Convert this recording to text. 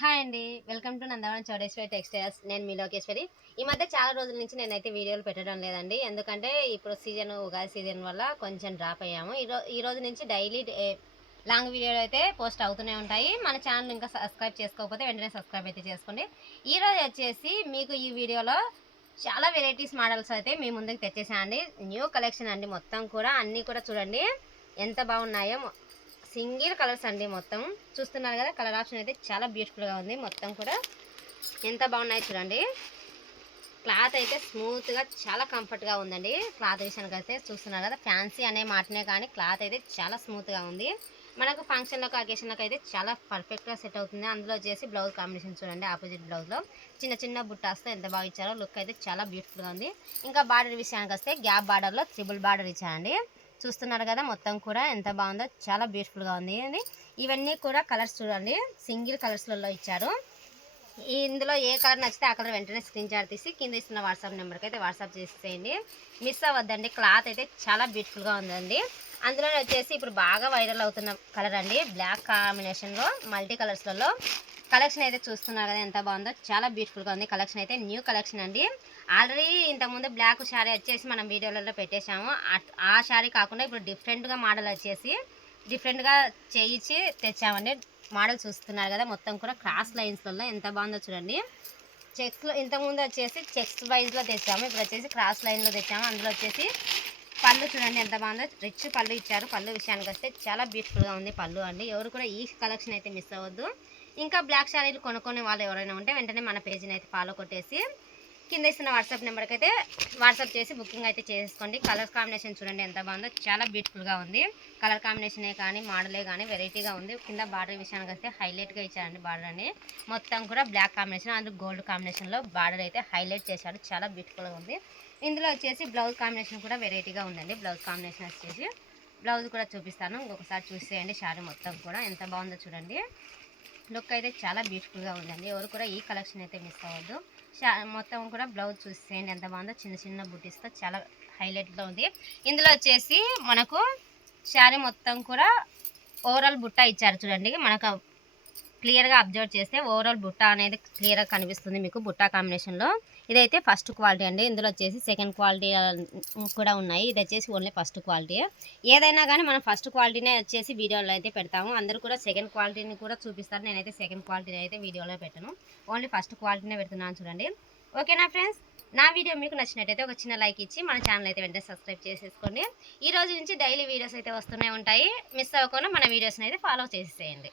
Hi అండి. Welcome to Nandavaram Chowdeshwari textiles. నేను మీ లోకేశ్వరి. ఈ మధ్య చాలా రోజుల నుంచి నేనైతే వీడియోలు పెట్టడం లేదండి. ఎందుకంటే ఇప్పుడు ఉగాది సీజన్ వల్ల కొంచెం డ్రాప్ అయ్యాము. ఈ రోజు నుంచి డైలీ లాంగ్ వీడియోలు అయితే పోస్ట్ అవుతూనే ఉంటాయి. మన ఛానల్ ఇంకా సబ్స్క్రైబ్ చేసుకోకపోతే వెంటనే సబ్స్క్రైబ్ అయితే చేసుకోండి. ఈరోజు వచ్చేసి మీకు ఈ వీడియోలో చాలా వెరైటీస్ మోడల్స్ అయితే మీ ముందుకు తెచ్చేసాను అండి. న్యూ కలెక్షన్ అండి. మొత్తం కూడా అన్నీ కూడా చూడండి ఎంత బాగున్నాయో. సింగిల్ కలర్స్ అండి. మొత్తం చూస్తున్నారు కదా, కలర్ ఆప్షన్ అయితే చాలా బ్యూటిఫుల్గా ఉంది. మొత్తం కూడా ఎంత బాగున్నాయి చూడండి. క్లాత్ అయితే స్మూత్గా చాలా కంఫర్ట్గా ఉందండి. క్లాత్ విషయానికి అయితే చూస్తున్నారు కదా, ఫ్యాన్సీ అనే మాటనే కానీ క్లాత్ అయితే చాలా స్మూత్గా ఉంది. మనకు ఫంక్షన్లకు అకేషన్లకు అయితే చాలా పర్ఫెక్ట్గా సెట్ అవుతుంది. అందులో వచ్చేసి బ్లౌజ్ కాంబినేషన్ చూడండి. ఆపోజిట్ బ్లౌజ్లో చిన్న చిన్న బుట్టాస్తో ఎంత బాగా ఇచ్చారో. లుక్ అయితే చాలా బ్యూటిఫుల్గా ఉంది. ఇంకా బార్డర్ విషయానికి వస్తే గ్యాప్ బార్డర్లో త్రిబుల్ బార్డర్ ఇచ్చారండి. చూస్తున్నారు కదా, మొత్తం కూడా ఎంత బాగుందో, చాలా బ్యూటిఫుల్గా ఉంది అండి. ఇవన్నీ కూడా కలర్స్ చూడండి, సింగిల్ కలర్స్లలో ఇచ్చారు. ఇందులో ఏ కలర్ నచ్చితే ఆ కలర్ వెంటనే స్క్రీన్ షాట్ తీసి కింద ఇస్తున్న వాట్సాప్ నెంబర్కి అయితే వాట్సాప్ చేసేయండి. మిస్ అవ్వద్దండి. క్లాత్ అయితే చాలా బ్యూటిఫుల్గా ఉందండి. అందులోనే వచ్చేసి ఇప్పుడు బాగా వైరల్ అవుతున్న కలర్ అండి, బ్లాక్ కాంబినేషన్లో మల్టీ కలర్స్లలో కలెక్షన్ అయితే చూస్తున్నారు కదా, ఎంత బాగుందో, చాలా బ్యూటిఫుల్గా ఉంది. కలెక్షన్ అయితే న్యూ కలెక్షన్ అండి. ఆల్రెడీ ఇంతకుముందు బ్లాక్ శారీ వచ్చేసి మనం వీడియోలలో పెట్టేశాము. ఆ శారీ కాకుండా ఇప్పుడు డిఫరెంట్గా మోడల్ వచ్చేసి డిఫరెంట్గా చేయించి తెచ్చామండి. మోడల్ చూస్తున్నారు కదా, మొత్తం కూడా క్రాస్ లైన్స్లలో ఎంత బాగుందో చూడండి. చెక్స్లో ఇంతకుముందు వచ్చేసి చెక్స్ వైజ్లో తెచ్చాము, ఇప్పుడు వచ్చేసి క్రాస్ లైన్లో తెచ్చాము. అందులో వచ్చేసి పళ్ళు చూడండి ఎంత బాగుందో, రిచ్ పళ్ళు ఇచ్చారు. పళ్ళు విషయానికి వస్తే చాలా బ్యూటిఫుల్గా ఉంది పళ్ళు అండి. ఎవరు కూడా ఈ కలెక్షన్ అయితే మిస్ అవ్వద్దు. ఇంకా బ్లాక్ శారీలు కొనుక్కునే వాళ్ళు ఎవరైనా ఉంటే వెంటనే మన పేజీని అయితే ఫాలో కొట్టేసి కింద ఇస్తున్న వాట్సాప్ నెంబర్కి అయితే వాట్సాప్ చేసి బుకింగ్ అయితే చేసుకోండి. కలర్ కాంబినేషన్ చూడండి ఎంత బాగుందో, చాలా బ్యూటిఫుల్గా ఉంది. కలర్ కాంబినేషనే కానీ మోడలే కానీ వెరైటీగా ఉంది. కింద బార్డర్ విషయానికి వస్తే హైలైట్గా ఇచ్చారండి. బార్డర్ అని మొత్తం కూడా బ్లాక్ కాంబినేషన్, అందులో గోల్డ్ కాంబినేషన్లో బార్డర్ అయితే హైలైట్ చేశారు. చాలా బ్యూటిఫుల్గా ఉంది. ఇందులో వచ్చేసి బ్లౌజ్ కాంబినేషన్ కూడా వెరైటీగా ఉందండి. బ్లౌజ్ కాంబినేషన్ వచ్చేసి బ్లౌజ్ కూడా చూపిస్తాను, ఇంకొకసారి చూసేయండి. శారీ మొత్తం కూడా ఎంత బాగుందో చూడండి. లుక్ అయితే చాలా బ్యూటిఫుల్గా ఉందండి. ఎవరు కూడా ఈ కలెక్షన్ అయితే మిస్ అవ్వద్దు. మొత్తం కూడా బ్లౌజ్ చూసేయండి ఎంత బాగుందో, చిన్న చిన్న బుటీస్తో చాలా హైలైట్గా ఉంది. ఇందులో వచ్చేసి మనకు శారీ మొత్తం కూడా ఓవరాల్ బుట్ట ఇచ్చారు చూడండి. మనకు క్లియర్గా అబ్జర్వ్ చేస్తే ఓవరాల్ బుట్ట అనేది క్లియర్గా కనిపిస్తుంది మీకు బుట్ట కాంబినేషన్లో. ఇదైతే ఫస్ట్ క్వాలిటీ అండి. ఇందులో వచ్చేసి సెకండ్ క్వాలిటీ కూడా ఉన్నాయి. ఇది వచ్చేసి ఓన్లీ ఫస్ట్ క్వాలిటీ. ఏదైనా కానీ మనం ఫస్ట్ క్వాలిటీనే వచ్చేసి వీడియోలో అయితే పెడతాము. అందరూ కూడా సెకండ్ క్వాలిటీని కూడా చూపిస్తారు. నేనైతే సెకండ్ క్వాలిటీని అయితే వీడియోలో పెట్టను, ఓన్లీ ఫస్ట్ క్వాలిటీనే పెడుతున్నాను చూడండి. ఓకేనా ఫ్రెండ్స్, నా వీడియో మీకు నచ్చినట్టయితే ఒక చిన్న లైక్ ఇచ్చి మన ఛానల్ అయితే వెంటనే సబ్స్క్రైబ్ చేసేసుకోండి. ఈ రోజు నుంచి డైలీ వీడియోస్ అయితే వస్తూనే ఉంటాయి. మిస్ అవ్వకుండా మన వీడియోస్ని అయితే ఫాలో చేసేయండి.